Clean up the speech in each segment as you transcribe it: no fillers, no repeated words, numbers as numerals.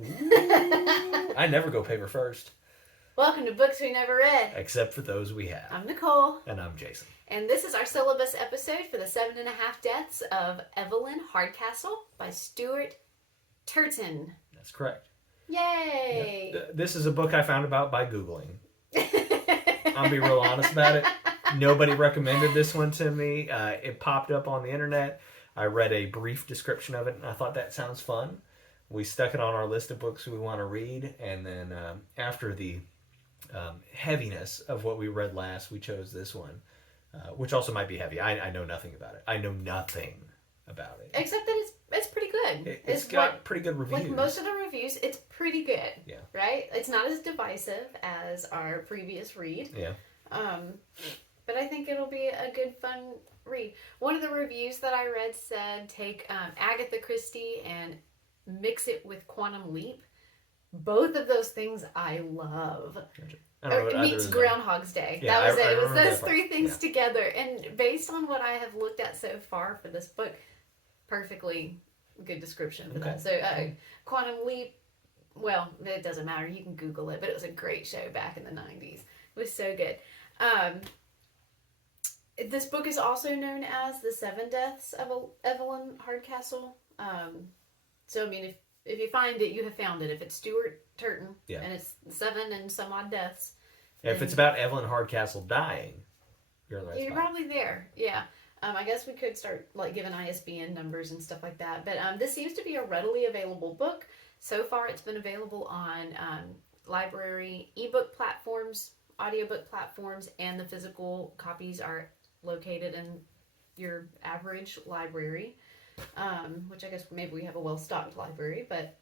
Ooh, I never go paper first. Welcome to Books We Never Read. Except for those we have. I'm Nicole. And I'm Jason. And this is our syllabus episode for the 7.5 Deaths of Evelyn Hardcastle by Stuart Turton. That's correct. Yay! Yeah. This is a book I found about by Googling. I'll be real honest about it. Nobody recommended this one to me. It popped up on the internet. I read a brief description of it, and I thought that sounds fun. We stuck it on our list of books we want to read, and then after the heaviness of what we read last, we chose this one, which also might be heavy. I know nothing about it. I know nothing about it. Except that it's pretty good. It's got pretty good reviews. Like most of the reviews, it's pretty good. Yeah. Right? It's not as divisive as our previous read. Yeah. But I think it'll be a good, fun read. One of the reviews that I read said take Agatha Christie and mix it with Quantum Leap. Both of those things I love. It meets Groundhog's Day. Yeah, that was it. It was those part. three things together. And based on what I have looked at so far for this book, perfectly good description for that. So Quantum Leap, well, it doesn't matter. You can Google it. But it was a great show back in the 90s. It was so good. This book is also known as The 7 Deaths of Evelyn Hardcastle. So, I mean, if you find it, you have found it. If it's Stuart Turton, and it's 7 and some odd deaths. If it's about Evelyn Hardcastle dying, you're in the right spot. Probably there, yeah. I guess we could start like giving ISBN numbers and stuff like that. But this seems to be a readily available book. So far, it's been available on library ebook platforms, audiobook platforms, and the physical copies are located in your average library. Which I guess maybe we have a well-stocked library, but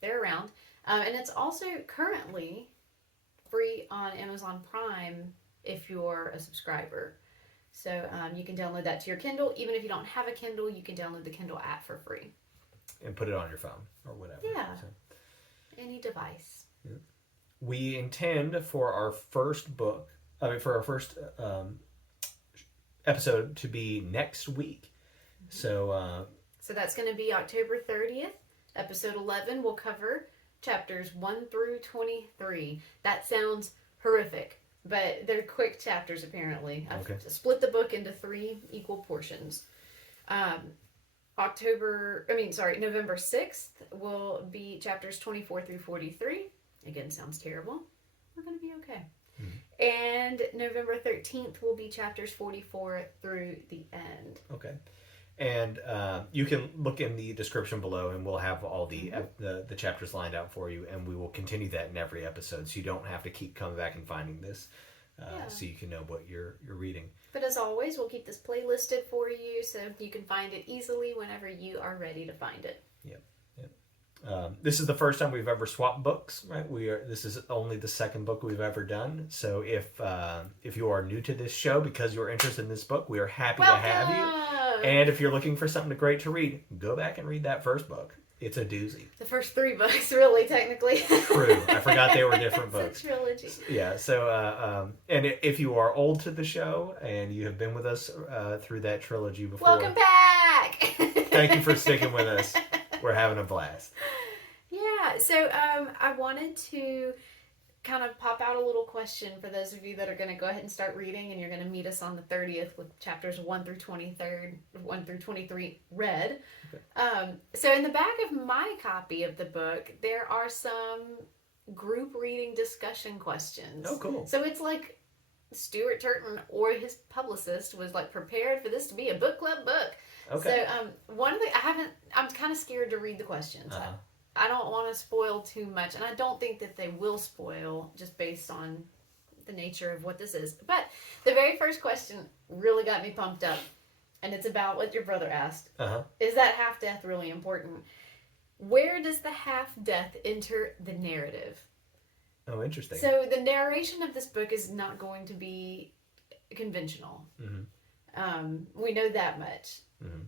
they're around. And it's also currently free on Amazon Prime if you're a subscriber. So you can download that to your Kindle. Even if you don't have a Kindle, you can download the Kindle app for free. And put it on your phone or whatever. Yeah. So. Any device. Yeah. We intend for our first episode to be next week. So that's going to be October 30th. Episode 11 will cover chapters 1 through 23. That sounds horrific, but they're quick chapters apparently. I've split the book into 3 equal portions. November 6th will be chapters 24 through 43. Again, sounds terrible. We're going to be okay. Mm-hmm. And November 13th will be chapters 44 through the end. Okay. And you can look in the description below, and we'll have all the chapters lined out for you, and we will continue that in every episode, so you don't have to keep coming back and finding this, so you can know what you're reading. But as always, we'll keep this playlisted for you, so you can find it easily whenever you are ready to find it. Yep. This is the first time we've ever swapped books, right? This is only the second book we've ever done. So if you are new to this show because you're interested in this book, we are happy to have you. And if you're looking for something great to read, go back and read that first book. It's a doozy. The first 3 books, really, technically. True. I forgot they were different books. It's a trilogy. Yeah. So, and if you are old to the show and you have been with us through that trilogy before, welcome back. Thank you for sticking with us. We're having a blast. Yeah. So, I wanted to kind of pop out a little question for those of you that are going to go ahead and start reading, and you're going to meet us on the 30th with chapters 1 through 23 read. Okay. So in the back of my copy of the book, there are some group reading discussion questions. Oh, cool. So it's like Stuart Turton or his publicist was like prepared for this to be a book club book. Okay. So I'm kind of scared to read the questions. Uh-huh. I don't want to spoil too much, and I don't think that they will spoil just based on the nature of what this is. But the very first question really got me pumped up, and it's about what your brother asked. Uh-huh. Is that half-death really important? Where does the half-death enter the narrative? Oh, interesting. So the narration of this book is not going to be conventional. Mm-hmm. We know that much. Mm-hmm.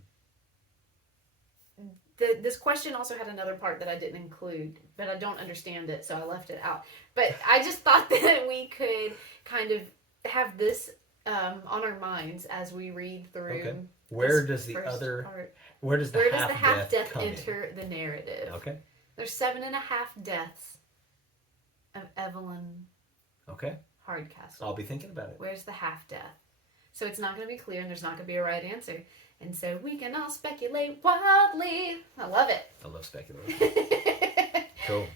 This question also had another part that I didn't include, but I don't understand it, so I left it out. But I just thought that we could kind of have this on our minds as we read through. Okay. Where does the half-death enter the narrative? Okay. There's 7.5 deaths of Evelyn Okay. Hardcastle. I'll be thinking about it. Where's the half death? So it's not going to be clear, and there's not going to be a right answer. And so we can all speculate wildly. I love it. I love speculation. Cool.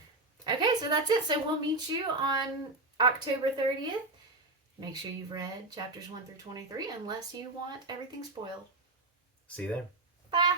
Okay, so that's it. So we'll meet you on October 30th. Make sure you've read chapters 1 through 23, unless you want everything spoiled. See you then. Bye.